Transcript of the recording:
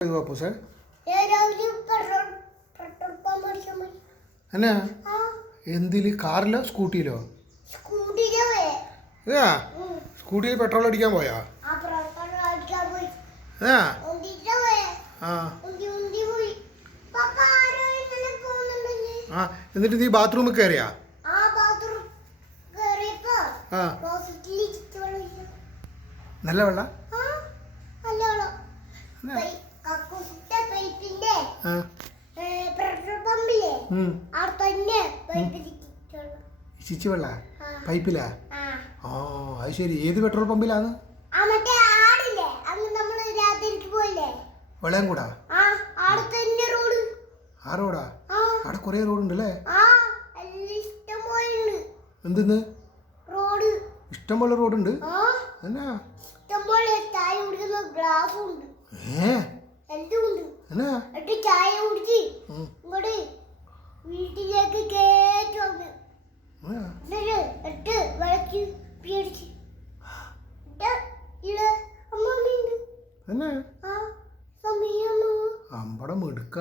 Sir? എന്നാ എന്തില് കാറിലോ സ്കൂട്ടിയിലോ? സ്കൂട്ടിയിൽ petrol അടിക്കാൻ പോയാ? എന്നിട്ട് നീ ബാത്റൂമിൽ കയറിയാ? നല്ല വെള്ള ചിച്ചു വെള്ള പൈപ്പിലാ? ആ അത് ശരി. ഏത് പെട്രോൾ പമ്പിലാണ്? വെള്ളം കൂടാ? ആ റോഡാ? അവിടെ കൊറേ റോഡുണ്ടല്ലേ? എന്തെന്ന് ഇഷ്ടംപോലെ റോഡുണ്ട്? എന്നാ ചായ കുടിച്ച് വീട്ടിലേക്ക് കേട്ട് വന്ന് വിളക്ക് പേടിച്ച് അമ്പടം എടുക്ക.